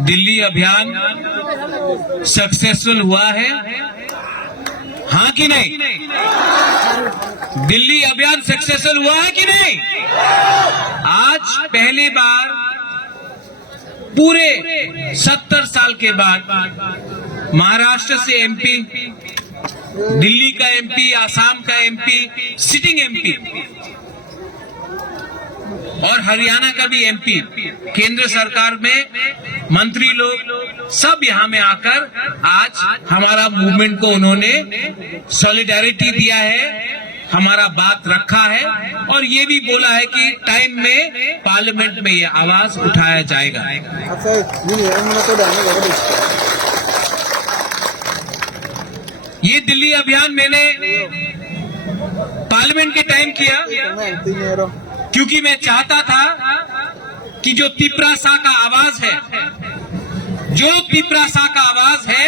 दिल्ली अभियान सक्सेसफुल हुआ है, हाँ कि नहीं? दिल्ली अभियान सक्सेसफुल हुआ है कि नहीं? आज पहली बार पूरे 70 साल के बाद महाराष्ट्र से एमपी, दिल्ली का एमपी, आसाम का एमपी, सिटिंग एमपी और हरियाणा का भी एमपी, केंद्र सरकार में मंत्री लोग सब यहां में आकर आज हमारा मूवमेंट को उन्होंने सॉलिडारिटी दिया है, हमारा बात रखा है और ये भी बोला है कि टाइम में पार्लियामेंट में ये आवाज उठाया जाएगा। ये दिल्ली अभियान मैंने पार्लियामेंट के टाइम किया क्योंकि मैं चाहता था कि जो तिपरासा का आवाज है, जो तिपरासा का आवाज है,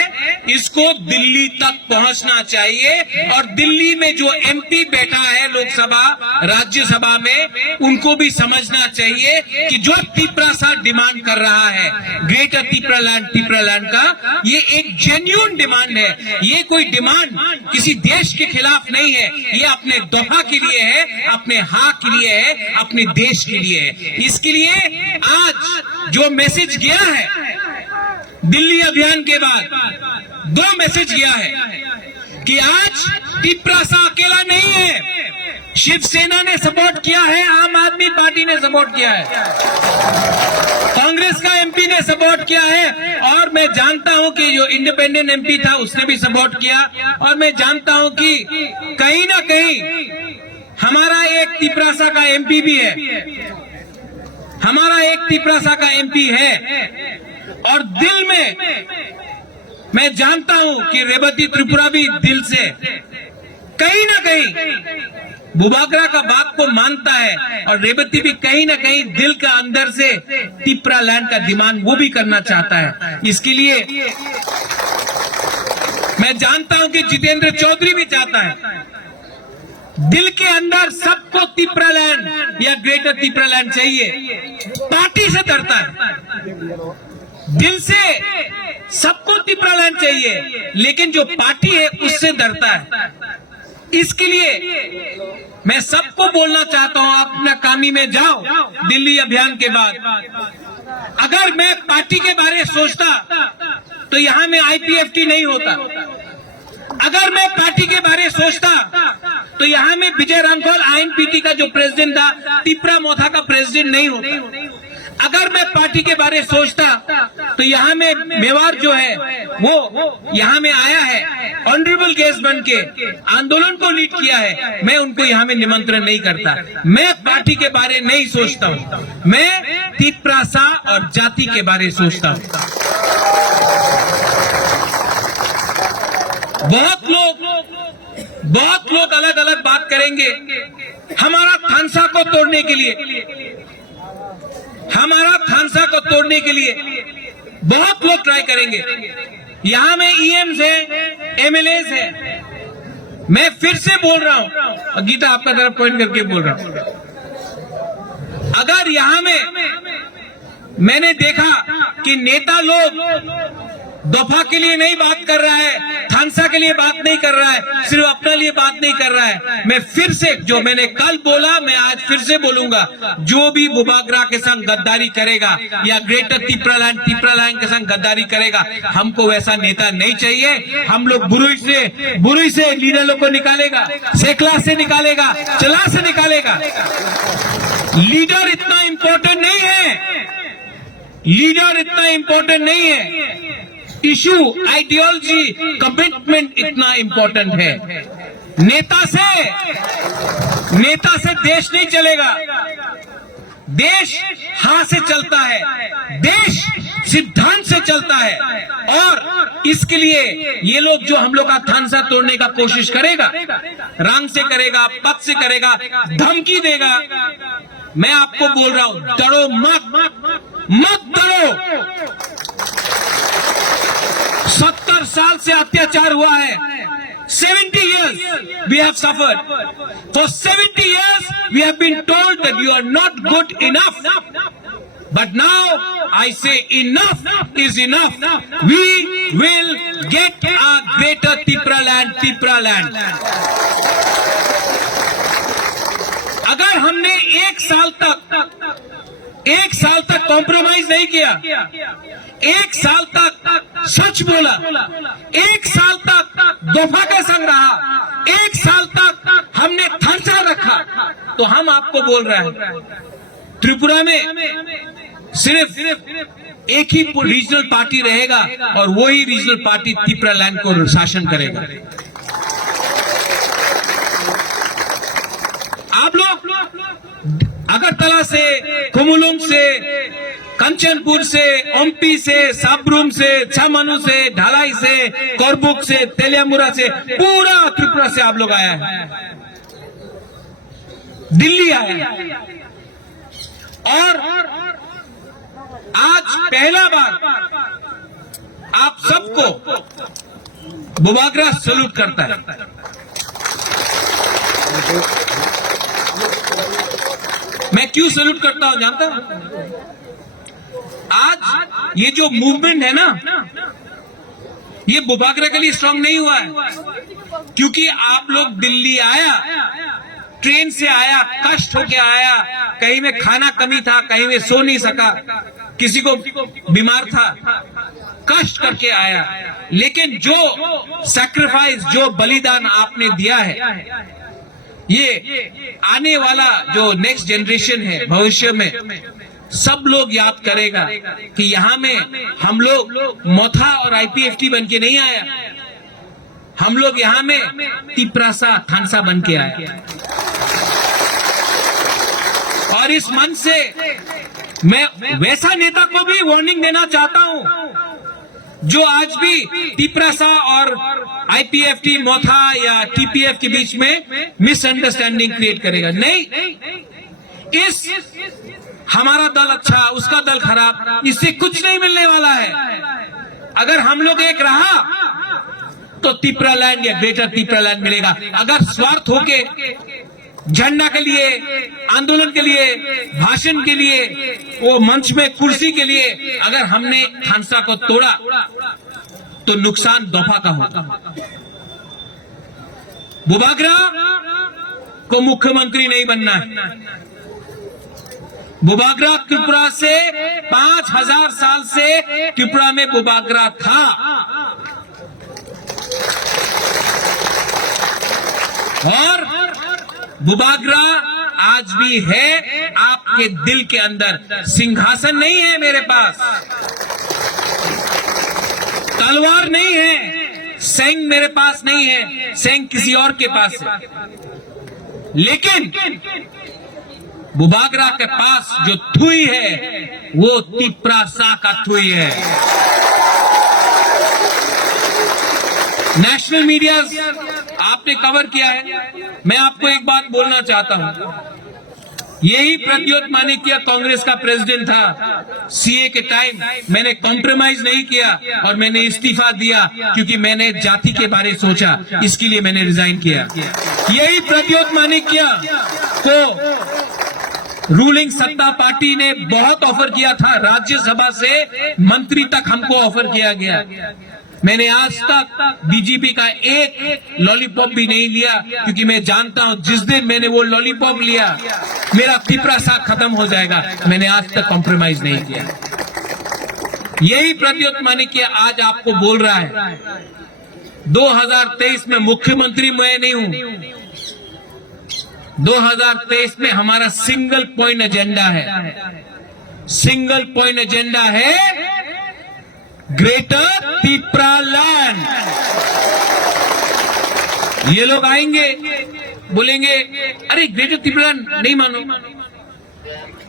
इसको दिल्ली तक पहुंचना चाहिए और दिल्ली में जो एमपी बैठा है लोकसभा राज्यसभा में, उनको भी समझना चाहिए कि जो तिपरासा डिमांड कर रहा है ग्रेटर तिपरालैंड का, ये एक जेन्युइन डिमांड है। ये कोई डिमांड किसी देश के खिलाफ नहीं है, ये अपने दफा के लिए है, अपने हाँ के लिए है, अपने देश के लिए है। इसके लिए आज जो मैसेज गया है दिल्ली अभियान के बाद, 2 मैसेज गया है कि आज तिपरासा अकेला नहीं है, शिवसेना ने सपोर्ट किया है, आम आदमी पार्टी ने सपोर्ट किया है, कांग्रेस का एमपी ने सपोर्ट किया है और मैं जानता हूं कि जो इंडिपेंडेंट एमपी था उसने भी सपोर्ट किया और मैं जानता हूं कि कहीं ना कहीं हमारा एक तिपरासा का एमपी भी है, हमारा एक तिपरासा का एमपी है और दिल में मैं जानता हूं कि रेवती त्रिपुरा भी दिल से कहीं ना कहीं बुबागरा का बात को मानता है और रेवती भी कहीं ना कहीं दिल का अंदर से तिपरालैंड का डिमांड वो भी करना चाहता है। इसके लिए मैं जानता हूं कि जितेंद्र चौधरी भी चाहता है, दिल के अंदर सबको तिपरालैंड या ग्रेटर तिपरालैंड चाहिए, पार्टी से डरता है, दिल से सबको तिपरालैंड चाहिए लेकिन जो पार्टी है उससे डरता है। इसके लिए मैं सबको बोलना चाहता हूं, आप अपना कामी में जाओ दिल्ली अभियान के बाद। अगर मैं पार्टी के बारे में सोचता तो यहां में आईपीएफटी नहीं होता, अगर मैं पार्टी के बारे में सोचता तो यहां में विजय रामफल आईएनपीटी का जो प्रेसिडेंट था तिपरा मोथा का प्रेसिडेंट नहीं होता, अगर मैं पार्टी के बारे में सोचता तो यहाँ में मेवाड़ जो है वो यहाँ में आया है, ऑनरेबल गेस्ट बन के आंदोलन को लीड किया है, मैं उनको यहाँ में निमंत्रण नहीं करता। मैं पार्टी के बारे में नहीं सोचता हूँ, मैं तिपरासा और जाति के बारे में सोचता हूँ। बहुत लोग अलग अलग बात करेंगे हमारा थानसा को तोड़ने के लिए, हमारा थानसा को तोड़ने के लिए बहुत लोग ट्राई करेंगे। यहां में ईएम्स है, एमएलए है। मैं फिर से बोल रहा हूं, गीता आपका तरफ पॉइंट करके बोल रहा हूं, अगर यहां में मैंने देखा कि नेता लोग दफा के लिए नहीं बात कर रहा है, थानसा के लिए बात नहीं कर रहा है, सिर्फ अपने लिए बात नहीं कर रहा है, मैं फिर से जो मैंने कल बोला मैं आज फिर से बोलूंगा, जो भी बुबागरा के संग गद्दारी करेगा या ग्रेटर तिपरालैंड के संग गद्दारी करेगा, हमको वैसा नेता नहीं चाहिए। हम लोग बुरुई से लीडरों को निकालेगा, सेकला से निकालेगा, चला से निकालेगा। लीडर इतना इंपॉर्टेंट नहीं है, लीडर इतना इंपॉर्टेंट नहीं है, इशू आइडियोलॉजी कमिटमेंट इतना इंपॉर्टेंट है। नेता से देश नहीं चलेगा, देश हां से चलता है, देश सिद्धांत से चलता है और इसके लिए ये लोग जो हम लोग का थानसा तोड़ने का कोशिश करेगा, रंग से करेगा, पद से करेगा, धमकी देगा, मैं आपको बोल रहा हूं डरो मत डरो। 70 साल से अत्याचार हुआ है, 70 years we have suffered. For 70 years we have been told that you are not good enough. But now I say enough is enough. We will get a greater Tipra land. अगर हमने एक साल तक कॉम्प्रोमाइज नहीं किया, एक साल तक सच बोला, एक साल तक दफा के संग रहा, एक साल तक हमने थांचा रखा, तो हम आपको बोल रहे हैं त्रिपुरा में सिर्फ एक ही रीजनल पार्टी रहेगा और वही रीजनल पार्टी त्रिपुरा लैंड को शासन करेगा। आप लोग अगरतला से, कुमुलुंग से, कंचनपुर से, ओम्पी से, साब्रूम से, छामनु से, ढालाई से, कोरबुक से, तेलियामुरा से, पूरा त्रिपुरा से आप लोग आया है, दिल्ली आया है। और आज पहला बार आप सबको बुबागरा सैल्यूट करता है। मैं क्यों सैल्यूट करता हूं जानता हूं? आज ये जो मूवमेंट है ना, ये बुबागरा के लिए स्ट्रांग नहीं हुआ है, क्योंकि आप लोग दिल्ली आया, ट्रेन से आया, कष्ट होके आया, कहीं में खाना कमी था, कहीं में सो नहीं सका, किसी को बीमार था, कष्ट करके आया। लेकिन जो सैक्रिफाइस, जो बलिदान आपने दिया है, ये आने वाला जो नेक्स्ट जनरेशन है, भविष्य में सब लोग याद करेगा कि यहां में हम लोग मोथा और आईपीएफटी बन के नहीं आया, हम लोग यहां में तिप्रासा थानसा बन के आए। और इस मंच से मैं वैसा नेता को भी वार्निंग देना चाहता हूं जो आज भी तिप्रासा और आईपीएफटी, मोथा या टीपीएफ के बीच में मिसअंडरस्टैंडिंग क्रिएट करेगा। नहीं, इस हमारा दल अच्छा, उसका दल खराब, इससे कुछ नहीं मिलने वाला है। अगर हम लोग एक रहा तो तिप्रा लैंड या ग्रेटर तिप्रा लैंड मिलेगा। अगर स्वार्थ होके झंडा के लिए, आंदोलन के लिए, भाषण के लिए, वो मंच में कुर्सी के लिए अगर हमने थानसा को तोड़ा तो नुकसान दफा का होगा। बुबागरा को मुख्यमंत्री नहीं बनना है। बुबागरा त्रिपुरा से 5000 साल से त्रिपुरा में बुबागरा था, और बुबागरा आज भी है आपके दिल के अंदर। सिंहासन नहीं है मेरे पास, तलवार नहीं है, सेंग मेरे पास नहीं है, सेंग किसी और के पास है। लेकिन बुबागरा के पास जो थुई है वो तिप्रासा का थुई है। नेशनल मीडिया आपने कवर किया है। मैं आपको एक बात बोलना चाहता हूं, यही प्रद्योत माणिक्य कांग्रेस का प्रेसिडेंट था। सीए के टाइम मैंने कॉम्प्रोमाइज नहीं किया और मैंने इस्तीफा दिया क्योंकि मैंने जाति के बारे सोचा, इसके लिए मैंने रिजाइन किया। यही प्रद्योत माणिक्य को रूलिंग सत्ता पार्टी ने बहुत ऑफर किया था, राज्यसभा से मंत्री तक हमको ऑफर किया गया। मैंने आज तक बीजेपी का एक लॉलीपॉप भी नहीं लिया, क्योंकि मैं जानता हूं जिस दिन मैंने वो लॉलीपॉप लिया मेरा तिप्रासा खत्म हो जाएगा। मैंने आज तक कॉम्प्रोमाइज नहीं किया। यही प्रद्योत माणिक्य आज आपको बोल रहा है 2023 में मुख्यमंत्री मैं नहीं हूं। 2023 में हमारा सिंगल पॉइंट एजेंडा है, सिंगल पॉइंट एजेंडा है ग्रेटर तिप्रा लैंड। ये लोग आएंगे, बोलेंगे अरे ग्रेटर तिप्रा लैंड नहीं मानो,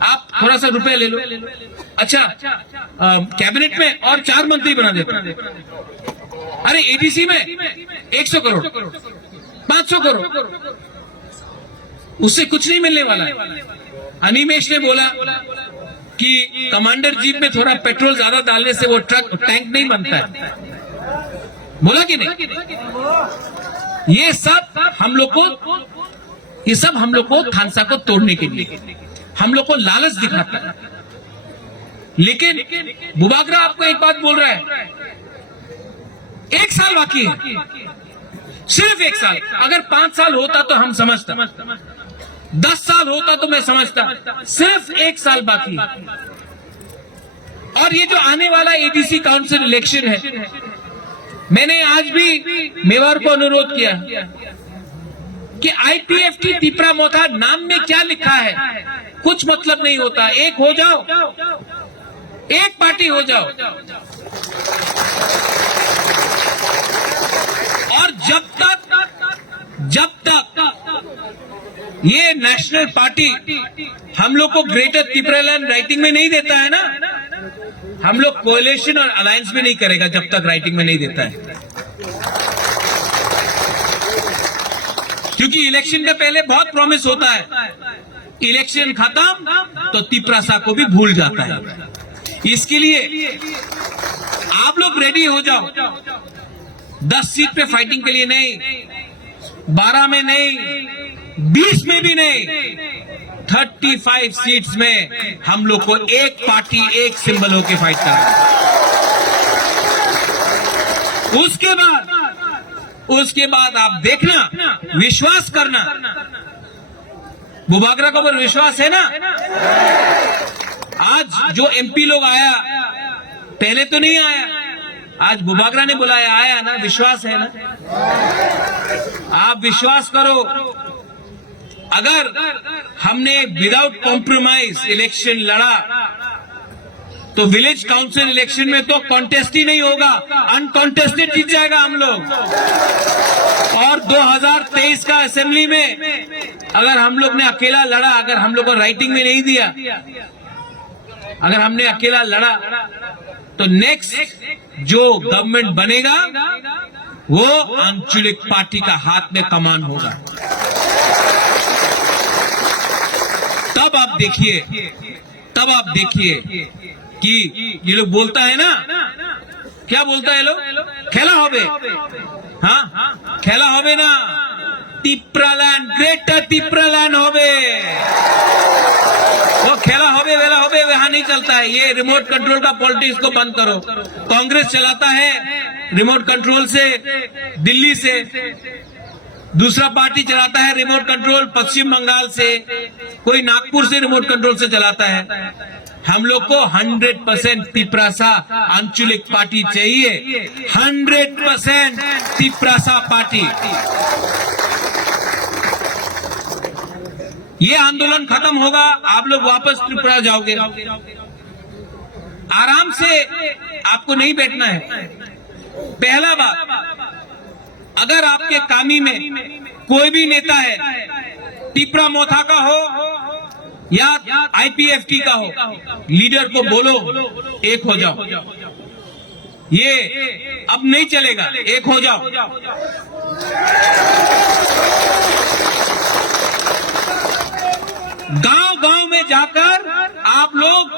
आप थोड़ा सा रुपए ले लो, अच्छा कैबिनेट में और 4 मंत्री बना देते, अरे एडीसी में 100 करोड़ 500 करोड़, उससे कुछ नहीं मिलने वाला है। अनिमेश ने बोला कि कमांडर जीप में थोड़ा पेट्रोल ज्यादा डालने से वो ट्रक टैंक नहीं बनता है, बोला कि नहीं? ये सब हम लोग को थानसा को तोड़ने के लिए हम लोग को लालच दिखाता है। लेकिन बुबागरा आपको एक बात बोल रहा है, 1 साल बाकी है, सिर्फ 1 साल। अगर 5 साल होता तो हम समझता, 10 साल होता तो मैं समझता, सिर्फ 1 साल बाकी है। और ये जो आने वाला एडीसी काउंसिल इलेक्शन है, मैंने आज भी मेवाड़ को अनुरोध किया कि आईपीएफटी तिपरा मोथा नाम में क्या लिखा है, कुछ मतलब नहीं होता। एक हो जाओ, एक पार्टी हो जाओ। और जब तक ये नेशनल पार्टी हम लोग को ग्रेटर तिपरालैंड राइटिंग में नहीं देता है ना, हम लोग कोएलिशन और अलायंस में नहीं करेगा जब तक राइटिंग में नहीं देता है। क्योंकि इलेक्शन के पहले बहुत प्रॉमिस होता है, इलेक्शन खत्म तो तिपरासा को भी भूल जाता है। इसके लिए आप लोग रेडी हो जाओ। 10 सीट पे फाइटिंग के लिए नहीं, 12 में नहीं, 20 में भी नहीं, 35 सीट्स में हम लोग को एक पार्टी एक सिंबल होके फाइट करना है। उसके बाद आप देखना, विश्वास करना। बुबागरा को पर विश्वास है ना? आज जो एमपी लोग आया, पहले तो नहीं आया, आज बुबागरा ने बुलाया, आया ना, विश्वास है ना? आप विश्वास करो। अगर हमने विदाउट कॉम्प्रोमाइज इलेक्शन लड़ा तो विलेज काउंसिल इलेक्शन में तो कॉन्टेस्ट ही नहीं होगा, अनकॉन्टेस्टेड जीत जाएगा हम लोग। और 2023 का असेंबली में अगर हम लोग ने अकेला लड़ा, अगर हम लोग को राइटिंग में नहीं दिया, अगर हमने अकेला लड़ा तो नेक्स्ट जो गवर्नमेंट बनेगा वो आंचलिक पार्टी का हाथ में कमान होगा। तब आप देखिए कि ये लोग बोलता है ना, क्या बोलता है लोग, खेला होबे, हाँ खेला होबे ना, तिपरालैंड, ग्रेटर तिपरालैंड होबे। वो खेला होबे वेला होबे वहां नहीं चलता है। ये रिमोट कंट्रोल का पॉलिटिक्स को बंद करो। कांग्रेस चलाता है रिमोट कंट्रोल से दिल्ली से, दूसरा पार्टी चलाता है रिमोट कंट्रोल पश्चिम बंगाल से, कोई नागपुर से रिमोट कंट्रोल से चलाता है। हम लोग को 100% तिपरासा आंचलिक पार्टी चाहिए, 100% तिपरासा पार्टी। ये आंदोलन खत्म होगा, आप लोग वापस त्रिपुरा जाओगे। आराम से आपको नहीं बैठना है। पहला बात, अगर आपके कामी में कोई भी नेता है, तिपरा मोथा का हो या आईपीएफटी का हो, लीडर को बोलो एक हो जाओ। ये अब नहीं चलेगा, एक हो जाओ। गांव में जाकर आप लोग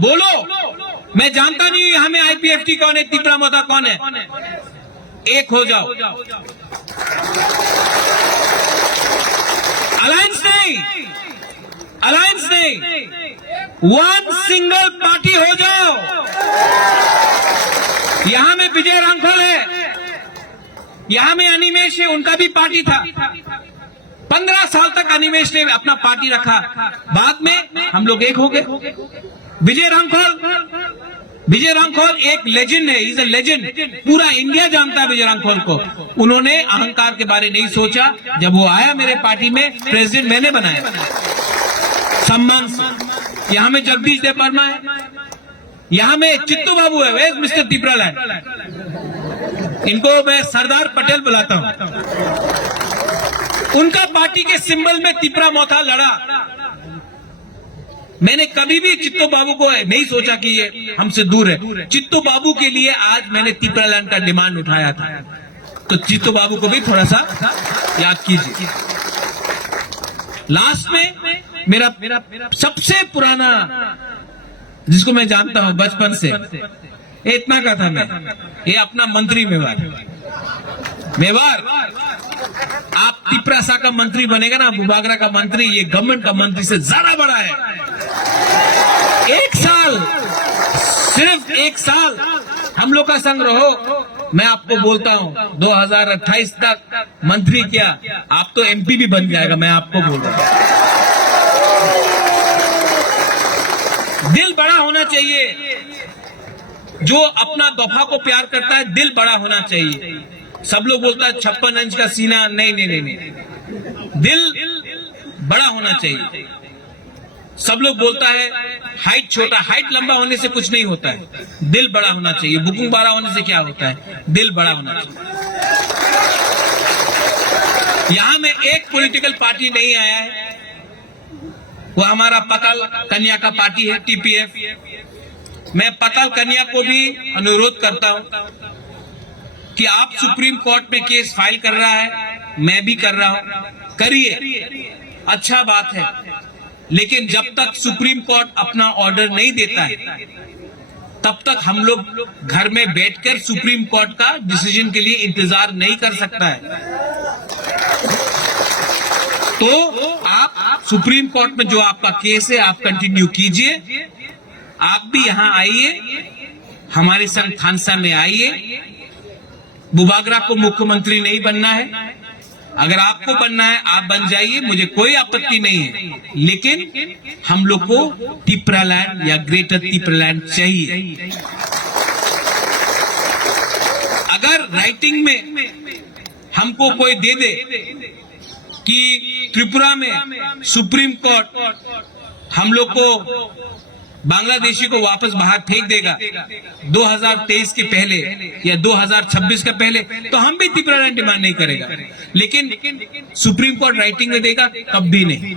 बोलो, मैं जानता नहीं हमें आईपीएफटी कौन है, तिपरा मोथा कौन है, एक हो जाओ। अलायंस नहीं, वन सिंगल पार्टी हो जाओ। यहां में विजय रांखल है, यहां में अनिमेश है, उनका भी पार्टी था। 15 साल तक अनिमेश ने अपना पार्टी रखा, बाद में हम लोग एक हो गए। विजय रांखल एक लेजेंड है, इज अ लेजेंड, पूरा इंडिया जानता है विजय रांखल को। उन्होंने अहंकार के बारे नहीं सोचा। जब वो आया मेरे पार्टी में, प्रेसिडेंट मैंने बनाया सम्मान से। यहां में जगदीश देव वर्मा है, यहां में चित्तू बाबू है, वे मिस्टर तिपरालैंड, इनको मैं सरदार पटेल बुलाता हूं। उनका पार्टी के सिंबल में तिपरा मोथा लड़ा। मैंने कभी भी चित्तू बाबू को नहीं सोचा कि ये हमसे दूर है। चित्तू बाबू के लिए आज मैंने तिपरालैंड का डिमांड उठाया था, तो चित्तू बाबू को भी थोड़ा सा याद कीजिए। लास्ट में मेरा सबसे पुराना, जिसको मैं जानता हूं बचपन से, इतना का था मैं, ये अपना मंत्री मेवाड़, आप तिपरासा का मंत्री बनेगा ना, बुबागरा का मंत्री, ये गवर्नमेंट का मंत्री से ज्यादा बड़ा है। 1 साल सिर्फ 1 साल हम लोग का संग्रह हो, मैं आपको बोलता हूं 2028 तक मंत्री क्या, आप तो एमपी भी बन जाएगा, मैं आपको बोल रहा हूं। दिल बड़ा होना चाहिए, जो अपना दफा को प्यार करता है दिल बड़ा होना चाहिए। सब लोग बोलता है 56 इंच का सीना, नहीं नहीं नहीं नहीं, दिल बड़ा होना चाहिए। सब लोग बोलता है हाइट छोटा, हाइट लंबा होने से कुछ नहीं होता है, दिल बड़ा होना चाहिए। बुकुंग बड़ा होने से क्या होता है, दिल बड़ा होना चाहिए। यहां में एक पॉलिटिकल पार्टी नहीं आया है, वो हमारा पकल कन्या का पार्टी है, टीपीएफ। मैं पकल कन्या को भी अनुरोध करता हूं कि आप सुप्रीम कोर्ट में केस फाइल कर रहा है, मैं भी कर रहा हूं, करिए, अच्छा बात है। लेकिन जब तक सुप्रीम कोर्ट अपना ऑर्डर नहीं देता है, तब तक हम लोग घर में बैठकर सुप्रीम कोर्ट का डिसीजन के लिए इंतजार नहीं कर सकता है। तो आप सुप्रीम कोर्ट में जो आपका केस है आप कंटिन्यू कीजिए। आप भी यहां आइए, हमारे संग थानसा में आइए। बुबागरा को मुख्यमंत्री नहीं बनना है, अगर आपको बनना है आप बन जाइए, मुझे कोई आपत्ति नहीं है। लेकिन हम लोग को तिप्रालैंड या ग्रेटर तिप्रालैंड चाहिए। अगर राइटिंग में हमको कोई दे दे कि त्रिपुरा में सुप्रीम कोर्ट हम लोग को बांग्लादेशी को वापस बाहर फेंक देगा 2023 के पहले या 2026 के पहले, तो हम भी तिप्रालैंड डिमांड नहीं करेगा। लेकिन सुप्रीम कोर्ट राइटिंग में देगा तब भी नहीं।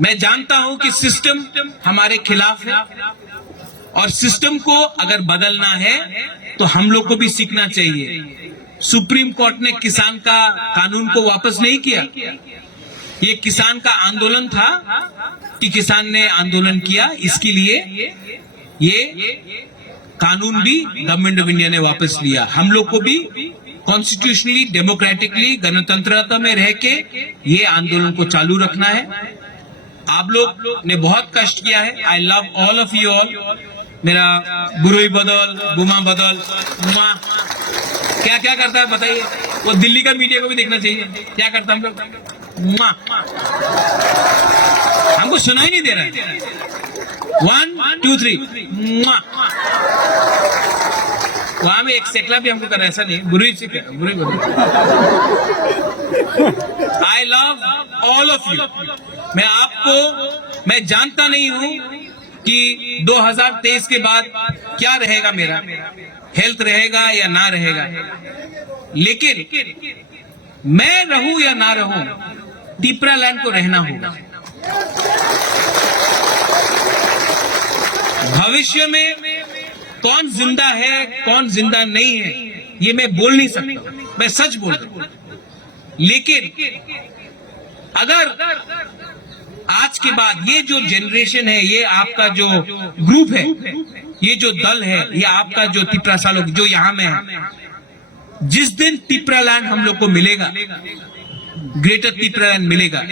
मैं जानता हूं कि सिस्टम हमारे खिलाफ है, और सिस्टम को अगर बदलना है तो हम लोग को भी सीखना चाहिए। सुप्रीम कोर्ट ने किसान का कानून को वापस नहीं किया, ये किसान का आंदोलन था कि किसान ने आंदोलन किया, इसके लिए ये कानून भी गवर्नमेंट ऑफ इंडिया ने वापस लिया। हम लोग को भी कॉन्स्टिट्यूशनली डेमोक्रेटिकली गणतंत्रता में रह के ये आंदोलन को चालू रखना है। आप लोग ने बहुत कष्ट किया है, I love all of you all. मेरा गुरुई बदल, बुमा बदल, उमा क्या क्या करता है बताइए, वो दिल्ली का मीडिया को भी देखना चाहिए क्या करता हम लोग। हमको सुनाई नहीं दे रहा है, 1 2 3 वहां में एक सेकला भी हमको कर रहा है, ऐसा नहीं, बुरी से बुरी बुरी। I love all of you. मैं जानता नहीं हूं कि 2023 के बाद क्या रहेगा, मेरा हेल्थ रहेगा या ना रहेगा, लेकिन मैं रहूं या ना रहूं, तिप्रालैंड को रहना होगा। भविष्य में कौन जिंदा है कौन जिंदा नहीं है ये मैं बोल नहीं सकता, मैं सच बोल रहा हूं। लेकिन अगर आज के बाद ये जो जनरेशन है, ये आपका जो ग्रुप है, ये जो दल है, ये आपका जो तिप्रा लोग जो यहां में है, जिस दिन तिप्रालैंड हम लोग को मिलेगा, ग्रेटर तिप्रालैंड मिलेगा,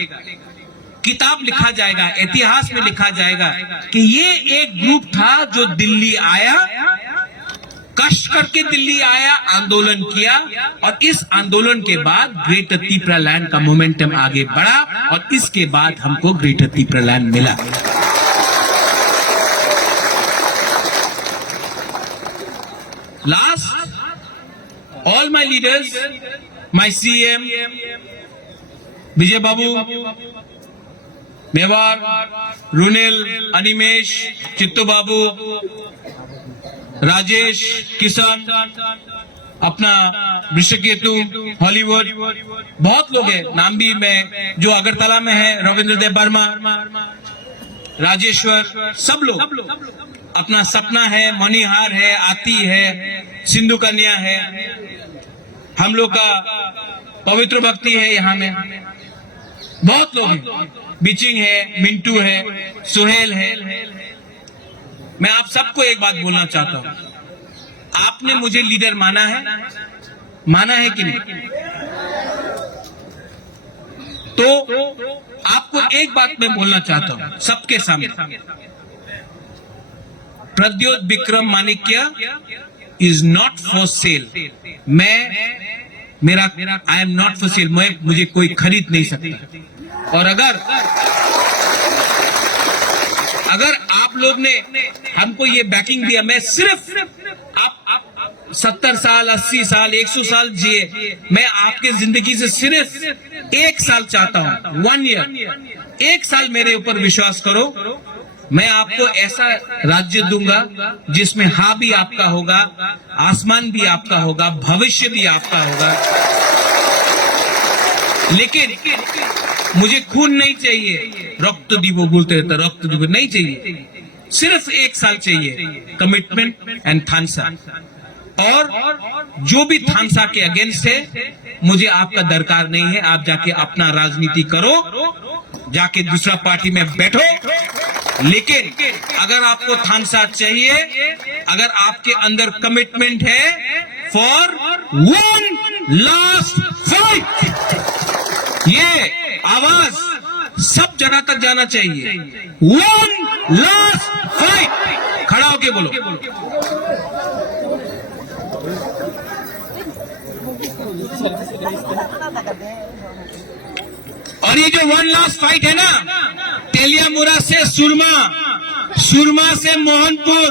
किताब लिखा जाएगा, इतिहास में लिखा जाएगा कि ये एक ग्रुप था जो दिल्ली आया, कष्ट करके दिल्ली आया, आंदोलन किया, और इस आंदोलन के बाद ग्रेटर तिप्रालैंड का मोमेंटम आगे बढ़ा, और इसके बाद हमको ग्रेटर तिप्रालैंड मिला। Last, all my leaders, my CM, विजय बाबू, मेवार, रुनेल, अनिमेश, चित्तू बाबू, राजेश, किशन, अपना वृषकेतु, हॉलीवुड, बहुत लोग हैं, नाम भी मैं जो अगरतला में है, रविंद्र देव वर्मा, राजेश्वर, सब लोग, अपना सपना है, मणिहार है, आती है, सिंधु कन्या है, हम लोग का पवित्र भक्ति है, यहाँ में बहुत लोग हैं, बिचिंग है, मिंटू है, सुहेल है। मैं आप सबको एक बात बोलना चाहता हूं, आपने मुझे लीडर माना है कि नहीं? तो आपको एक बात मैं बोलना चाहता हूं सबके सामने, Pradyot Bikram Manikya is not for sale. I am not for sale, मुझे कोई खरीद नहीं सकता। और अगर आप लोग ने हमको ये बैकिंग दिया, मैं सिर्फ आप 70 साल 80 साल 100 साल जिए, मैं आपके जिंदगी से सिर्फ 1 साल चाहता हूं, 1 ईयर, 1 साल मेरे ऊपर विश्वास करो। मैं आपको ऐसा राज्य दूंगा जिसमें हाँ भी आपका होगा, आसमान भी आपका होगा, भविष्य भी आपका होगा। लेकिन मुझे खून नहीं चाहिए, रक्त दीवो बोलते रहता, रक्त दीवो नहीं चाहिए, सिर्फ 1 साल चाहिए कमिटमेंट एंड थानसा। और जो भी थानसा के अगेंस्ट है, मुझे आपका दरकार नहीं है। आप जाके अपना राजनीति करो, जाके दूसरा पार्टी में बैठो। लेकिन अगर आपको थानसा चाहिए, अगर आपके अंदर कमिटमेंट है फॉर वन लास्ट फाइट, ये आवाज सब जगह तक जाना चाहिए। वन लास्ट फाइट, खड़ा होके बोलो। और ये जो वन लास्ट फाइट है ना, तेलियामुरा से सुरमा, सुरमा से मोहनपुर,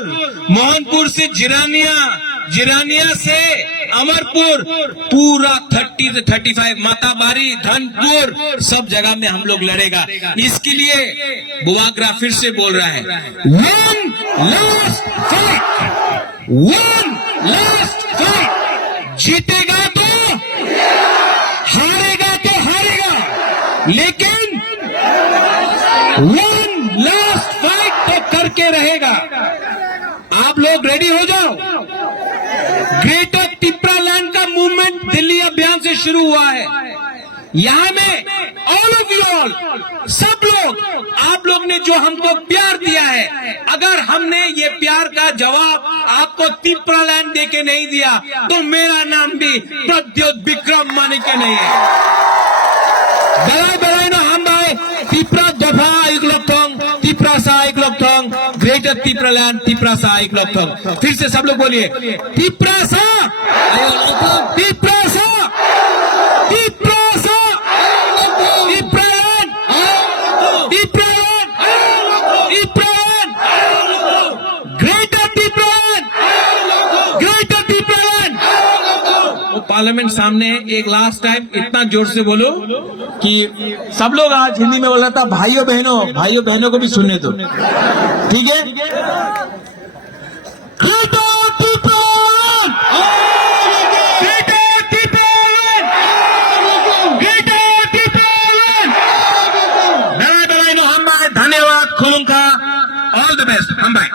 मोहनपुर से जिरानिया, जिरानिया से अमरपुर, पूरा 30 से 35 माताबारी, धनपुर, सब जगह में हम लोग लड़ेगा। इसके लिए बुआग्रा फिर से बोल रहा है, one last fight, one last fight. जीतेगा तो हारेगा तो हारेगा, लेकिन वन लास्ट फाइट तो करके रहेगा। आप लोग रेडी हो जाओ। ग्रेटर तिप्रालैंड का मूवमेंट दिल्ली अभियान से शुरू हुआ है। यहां में ऑल ऑफ यू ऑल, सब लोग, आप लोग ने जो हमको प्यार दिया है, अगर हमने ये प्यार का जवाब आपको तिप्रालैंड देके नहीं दिया, तो मेरा नाम भी प्रद्योत विक्रम माणिक्य नहीं है। बड़ाई बड़ाई ना हम भाई तिप्रा दफा एक लोग, तिप्रा सा एक लोग, ग्रेटर तिप्रालैंड, तिप्रा सा एक लोग। फिर से सब लोग बोलिए, तिप्रा सा, तिप्रा सा, तिप्रा सा, तिप्रालैंड, तिप्रालैंड, तिप्रालैंड, ग्रेटर तिप्रालैंड, ग्रेटर तिप्रालैंड। वो पार्लियामेंट सामने एक लास्ट टाइम इतना जोर से बोलो कि सब लोग आज हिंदी में बोल रहा था, भाइयों बहनों को भी सुनने दो, ठीक है? Greater Tipraland, greater Tipraland, greater Tipraland. धन्यवाद, खुलूंगा, ऑल द बेस्ट, हम भाई।